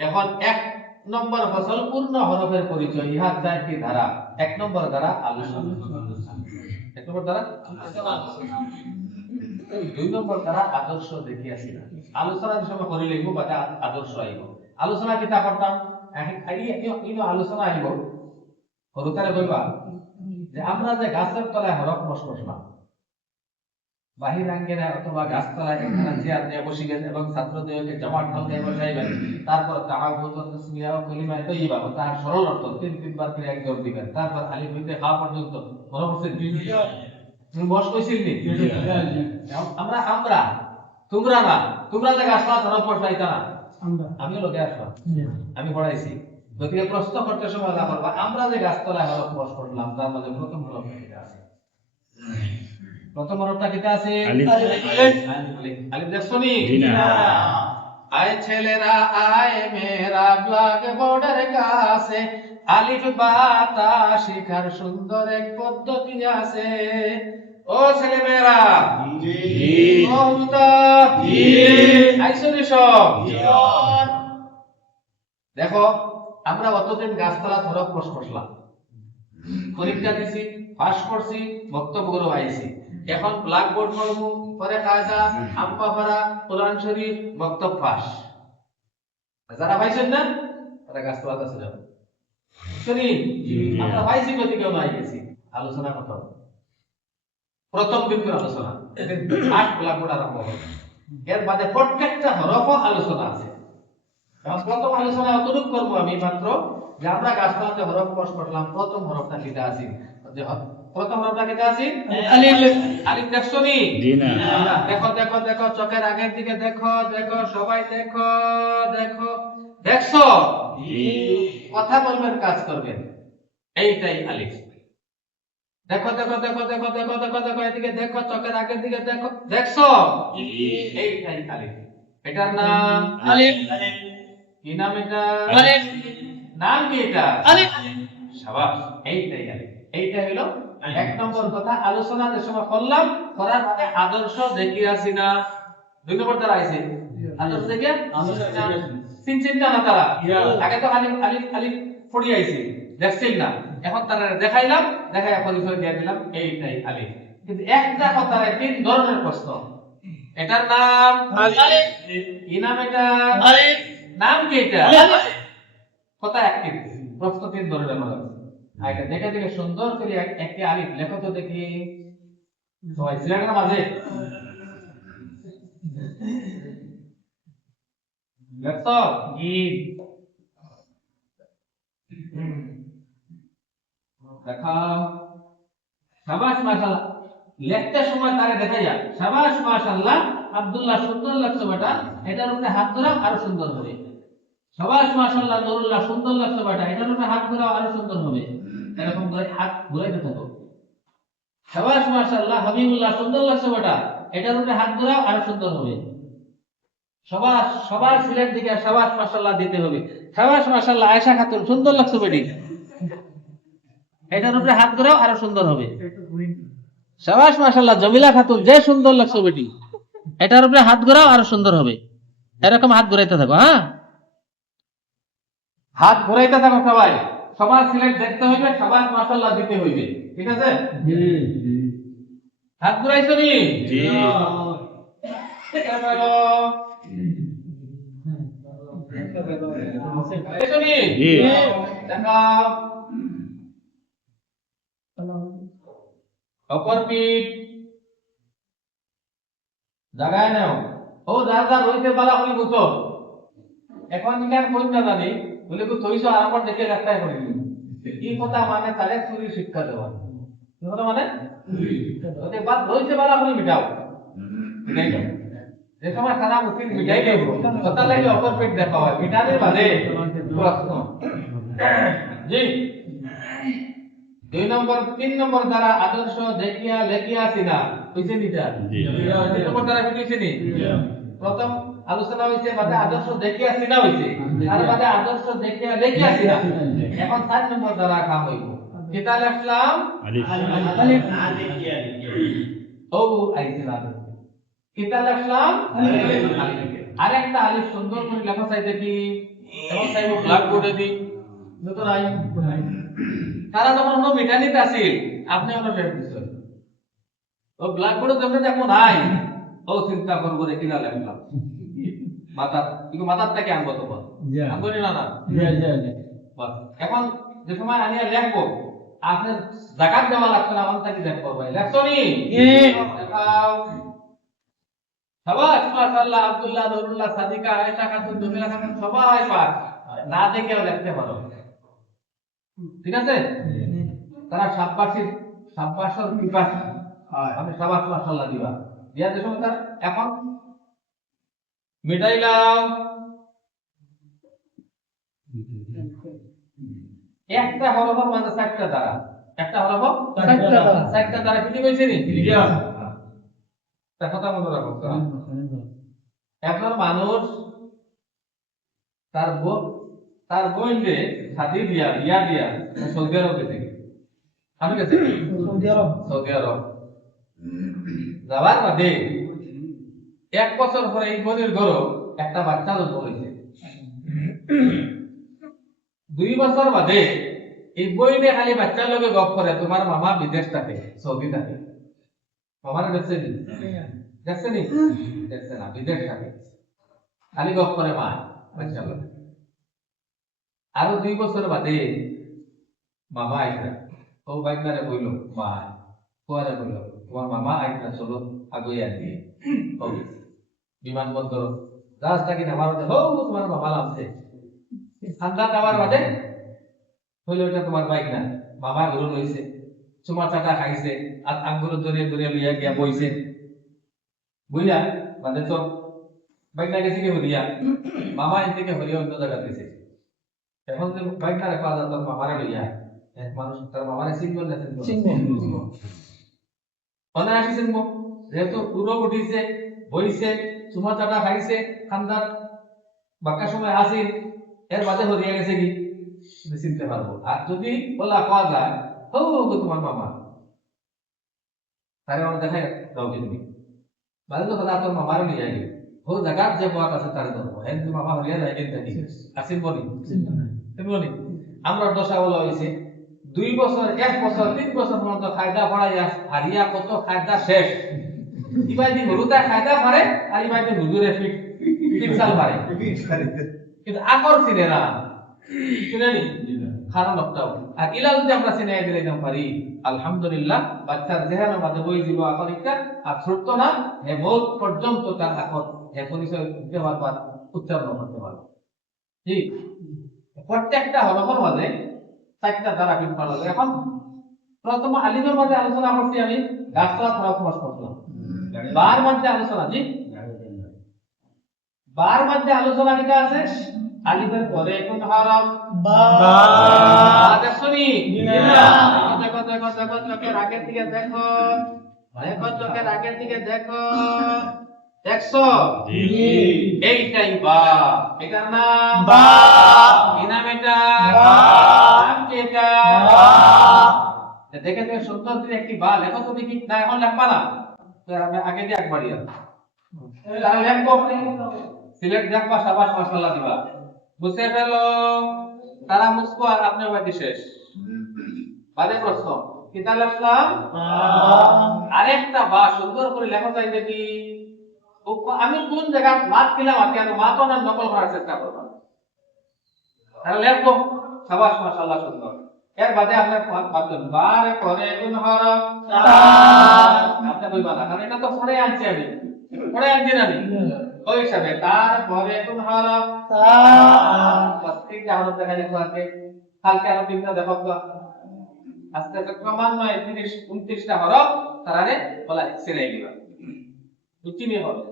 এখন 1 নম্বর ফসল পূর্ণ হরফের পরিচয় ইহার 4টি ধারা। 1 নম্বর ধারা আলোচনা, 1 নম্বর ধারা আলোচনা, 2 নম্বর ধারা আদর্শ দেখিয়াছি না। আলোচনার সময় করি লিখব বাদে আদর্শ আইব। আলোচনা কিতা করতাম, ইনো আলোচনা আইব হরুতারে কইবা যে আমরা যে গাছের তলায় হরফ বসলাম, বাহির আঙ্গিনা অথবা গাছতলায় এখানে চেয়ার দিয়ে বসিবেন এবং ছাত্রদেরকে জামাত ঢাল দিয়ে বসাইবেন। তারপর তাআবুদ ওয়া তাসমিয়া ওয়া কালিমা তাইয়্যিবা ও তার সরল অর্থ 3 বার করে এক জোর দিবেন। তারপর আলিফ হইতে হা পর্যন্ত হরফ আছে। তুমি বস কইছিল নি? আমরা তোমরা না, তোমরা যে গাছতলা হরফ বসাইতা না, আমি লোকে আসলাম, আমি পড়াইছি। গতিকে প্রশ্ন করতে সময় না করবা আমরা যে গাছতলায় হরফ বস করলাম তার মধ্যে প্রথম হরফ কি আছে? প্রথম হরফটা কিটা আছে? আলিফ। আলিফ দেখছনি? না। আয় ছেলেরা আয় মেয়েরা ব্ল্যাক বোর্ডের কাছে, আলিফ বাতা শিখার সুন্দর এক পদ্ধতি আছে। ও ছেলে মেয়েরা, জি। ও হুতা, জি। আইসনি সব, জি। দেখো আমরা অতদিন গাছতলা হরফ বস করলাম, পরীক্ষা দিছি, পাস করছি, বক্তব্য করে আইছি। এখন ব্ল্যাকবোর্ড পড়ব, পরে কায়দা, আম্মা পারা, কোরআন শরীফ, বক্তব্য পাস। যারা পাইছেন না তারা গাছতলা কাছে যাবেন। শুনি আমরা পাইছি গতি কেউ নাই গেছি। আলোচনা কত? প্রথম দিনের আলোচনা, এদিন 8 ব্ল্যাকবোর্ড আরম্ভ হবে। এর বাদে প্রত্যেকটা হরফ আলোচনা আছে। এখন প্রথম আলোচনা অতটুকু করব আমি মাত্র যে আমরা গাছতলাতে হরফ বস করলাম, প্রথম হরফটা কিটা আছে? যে প্রথম হরফটা কিটা আছে? আলিফ। আলিফ দেখছনি? জি না। দেখো দেখো দেখো, চোখের আগের দিকে দেখো, দেখো সবাই দেখো, দেখো দেখছো? জি। কথা বলবেন, কাজ করবেন, এইটাই আলিফ। দেখো দেখো দেখো দেখো দেখো দেখো দেখো, এদিকে দেখো, চোখের আগের দিকে দেখো, দেখছো? জি। এইটাই আলিফ। এটার নাম আলিফ। কি নাম এটা? আলিফ। নাম কি এটা? আলিফ। শাবাশ, এইটাই আলিফ। এইটা হলো 1 নম্বর কথা। আলোচনা যে সময় করলাম, করার মানে আদর্শ দেখিয়াছি না। 2 নম্বর তারা আইছে আদর্শ দেখিয়া চিন্তা না তারা। আগে তো আলিফ আলিফ আলিফ পড়ি আইছে, দেখছেন না? এখন তারা দেখাইলাম, দেখাইয়া পরিচয় দিয়ে দিলাম, এইটাই আলিফ। কিন্তু একটা কথায় 3 ধরনের প্রশ্ন। এটার নাম আলিফ। কি নাম এটা? আলিফ। নাম কি এটা? কথা একই, প্রশ্ন 3 ধরনের হবে। আইটা দেখে দেখে সুন্দর করে একটি আলিফ লেখো তো দেখি। সবাই সিলেটের মাঝে লেখো। জি। দেখাও। শাবাশ মাশাআল্লাহ। লেখতে সময় তারে দেখা যায়। শাবাশ মাশাআল্লাহ, আব্দুল্লাহ সুন্দর লাগছে বেটা। এটার উপরে হাত ধরাও আরো সুন্দর হবে। শাবাশ মাশাআল্লাহ নুরুল্লাহ সুন্দর লাগছে বেটা। এটার উপরে হাত ধরাও আরো সুন্দর হবে। এরকম করে হাত ঘুরাইতে থাকো। শাবাশ মাশাআল্লাহ হাবিবুল্লাহ সুন্দর লাগছে বেটা। এটার উপরে হাত ধরাও আরো সুন্দর হবে। সবার সবার সিলেট দিকে শাবাশ মাশাআল্লাহ দিতে হবে। শাবাশ মাশাআল্লাহ আয়েশা খাতুন সুন্দর লাগছে বেটি। এটার উপরে হাত ধরাও আরো সুন্দর হবে। শাবাশ মাশাআল্লাহ জমিলা খাতুন যে সুন্দর লাগছে বেটি। এটার উপরে হাত ঘোরাও আরো সুন্দর হবে। এরকম হাত ঘুরাইতে থাকো। হ্যাঁ, হাত ঘুরাইতে থাকো সবাই। সবার সিলেক্ট দেখতে হইবে, সবার মাশাআল্লাহ দিতে হইবে। ঠিক আছে? জি জি। হাত ঘুরাইছো নি? জি। হ্যালো। ঘুরাইছো নি? জি। দেখাও। অপর পিঠ জায়গায় নাও। ও দাদা রইতে পালা কই বুঝো। এখন নিকার কোন জায়গা নেই বলে কো তইছো আরামত দেখে রাস্তায় পড়ে গেল। এই কথা মানে তারে চুরি শিক্ষা দেওয়া। কি কথা মানে? চুরি। ওতে বাদ রইতে পালা কই মিটাও। মিটাই দাও। যে সময় খানা মুসিন মিটাই দেব। কথা লাগে অপর পেট দেখা হয়। মিটারে বাদে প্রশ্ন। জি। 2 নম্বর 3 নম্বর দ্বারা আদর্শ দেখিয়া লেখিয়াছি না। কইছে নিটা? জি। 2 নম্বর দ্বারা কইছে নি? প্রথম আলোচনা হইছে বাদে আদর্শ দেখিয়াছি না হইছে। তার বাদে আদর্শ দেখিয়া লেখিয়াছি না। এখন 4 নম্বর দ্বারা কাম হইব। কিতা লিখলাম? আলিফ। আলিফ। ও আইছে বাদে। কিতা লিখলাম? আলিফ। আরেকটা আলিফ সুন্দর করে লেখা চাইতে কি এখন চাইবো ব্ল্যাকবোর্ডে দি যত রাই তারা যখন অন্য মেটানিতে আসিল আপনি অন্য শেষ দিচ্ছেন ও ব্ল্যাকবোর্ডে যেমন দেখো নাই ও চিন্তা করবো রে কিনা লেখলাম মাথা কিন্তু মাথার থেকে আনবো তোমার আনবো না না বাস এখন যে সময় আমি আর লিখবো আপনার জাকাত দেওয়া লাগবে না আমার থেকে দেখবো ভাই লেখছো নি দেখাও সবাই মাশাআল্লাহ আব্দুল্লাহ নুরুল্লাহ সাদিকা আয়েশা খাতুন জমিলা খাতুন সবাই পাস না দেখেও লিখতে পারো ঠিক আছে তারা সাব্বাসের পিপাস আমি সাবাস মাশাআল্লাহ দিবা দিয়া দেশো তার এখন মিটাইলাম একটা হরফের মাঝে চারটা দ্বারা একটা হরফ চারটা দ্বারা কি কইছে নি তা কথা মনে রাখো এখন মানুষ তার বোনকে শাদি দিয়া সৌদি আরব গেছে আমি গেছি সৌদি আরব যাবার বাদে 1 বছর পরে এই বোনের ঘর একটা বাচ্চা জন্ম হয়েছে 2 বছর বাদে এই বইনে খালি বাচ্চার লগে গপ করে তোমার মামা বিদেশ থাকে সৌদি থাকে মামার দেখছে নি দেখছে না বিদেশ থাকে খালি গপ করে মা বাচ্চার লগে আরো 2 বছর বাদে মামা আইসা ও বাইকারে বইল মা কোয়ারে বইল তোমার মামা আইসা চলো আগুই আনবি বিমানবন্দর রাস্তাকে নামার বাদে হো তোমার মামা নামছে ঠান্ডা নামার বাদে হইল এটা তোমার বাইক না মামা ঘুরে লইছে চুমা চাটা খাইছে আর আঙ্গুর দরিয়া লইয়া গিয়া বইছে বুঝলা মানে তো বাইক না গেছে কি হরিয়া মামা এর থেকে হরিয়া অন্য জায়গা দিছে এখন যে বাইক না রাখা যায় তোর মামারে লইয়া এক মানুষ তার মামারে চিনবো না চিনবো অনায়াসে চিনবো যেহেতু পুরো উঠিছে বইছে চুমা চাটা খাইছে ঠান্ডার বাক্কা সময় আসিল এর বাদে হরিয়া গেছে কি চিনতে পারবো আর যদি বলা পাওয়া যায় ও তোমার মামা তারে আমার দেখাই দাও কি তুমি বাদে তো কথা তোর মামারে নিয়ে যাই ও জায়গার যে বাত আছে তার ধরবো হ্যাঁ তুমি মামা হরিয়া যায় কিন্তু আসিল বলি তুমি বলি আমরা দশা বলা হয়েছে 2 বছর 1 বছর 3 বছর পর্যন্ত খায়দা পড়াই হারিয়া কত খায়দা শেষ ইবাই দি হরুতা খায়দা পারে আর ইবাই দি হুজুরে পিছাল পারে কিন্তু আকর চিনে না চিনে নি কারণ একটাও আর ইলা যদি আমরা চিনে দিলাম পারি আলহামদুলিল্লাহ বাচ্চার যেহেন মাঝে বই দিব আকর একটা আর ছোট না হে মৌত পর্যন্ত তার আকর হে পরিচয় দিতে পারবার উচ্চারণ করতে পারবে ঠিক প্রত্যেকটা হরফের মাঝে 4টা দ্বারা কিন্তু পাওয়া যায় এখন প্রথম আলিফের মাঝে আলোচনা করছি আমি গাছতলা হরফ করলাম বার মধ্যে আলোচনা জি বার মধ্যে আলোচনা কিটা আছে আলিফের পরে কোন হরফ বা দেখছনি দেখো চোখের আগের দিকে দেখো চোখের আগের দিকে দেখো দেখছো এইটাই বা এটার নাম বা কি নাম এটা নাম কি এটা দেখে দেখে সুন্দর করে একটি বা লেখো তো দেখি না এখন লেখবা না আমি আগে দিয়ে একবারই তাহলে লেখবো সিলেক্ট দেখবা সাবাস মাশাআল্লাহ দিবা বুঝতে পেলো তারা মুসকো আর আপনার বাকি শেষ বাদে প্রশ্ন কি তাহলে আসলাম আরেকটা বা সুন্দর করে লেখা চাই দেখি আমি কোন জায়গা মাত কিলাম আর কেন মাত না নকল করার চেষ্টা করব তাহলে লেখবো সাবাস মাশাআল্লাহ সুন্দর এর বাদে আপনার ভাববেন বারে পরে কোন হরফ আপনি কইবা না কারণ এটা তো পড়ে আনছি আমি পড়ে আনছি না ওই হিসাবে তারপরে কোন হরফ প্রত্যেকটা হরফ দেখা যাচ্ছে আজকে কালকে আরো তিনটা দেখো তো আজকে তো ক্রমান্বয়ে 30 29টা হরফ তারারে বলা ছেড়ে গেল দুটি নিয়ে হবে